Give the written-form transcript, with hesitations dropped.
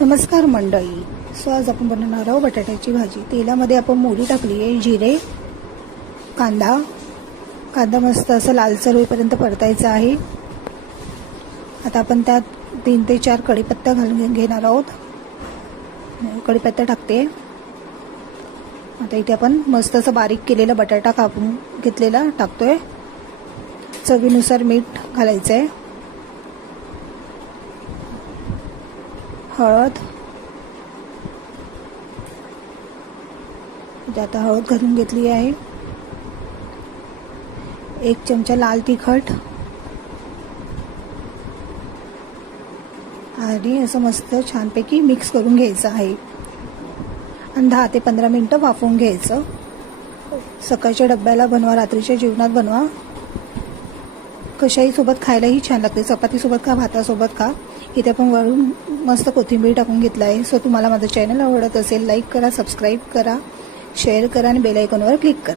नमस्कार मंडळी. आज आपण बनवणार आहोत बटाट्याची भाजी. तेलामध्ये आपण मोहरी टाकली आहे, जिरे, कांदा मस्त असं लालसर होईपर्यंत परतायचा आहे. आता आपण त्यात 3 ते 4 कढीपत्ता घालून घेणार आहोत. कढीपत्ता टाकते. आता इथे आपण मस्त असं बारीक केलेला बटाटा कापून घेतलेला टाकतोय. चवीनुसार मीठ घालायचं आहे. हळद, आता हळद घालून घेतली आहे. 1 चमचा लाल तिखट आणि असं मस्त छानपैकी मिक्स करून घ्यायचं आहे आणि 10 ते 15 मिनिटं वाफवून घ्यायचं. सकाळच्या डब्याला बनवा, रात्रीच्या जेवणात बनवा. कशाही सोबत खायलाही छान लागते. चपातीसोबत खा, भातासोबत खा. इथे आपण वरून मस्त कोथिंबीर टाकून घेतला आहे. तुम्हाला माझं चॅनल आवडत असेल लाईक करा, सबस्क्राईब करा, शेअर करा आणि बेल आयकॉनवर क्लिक करा.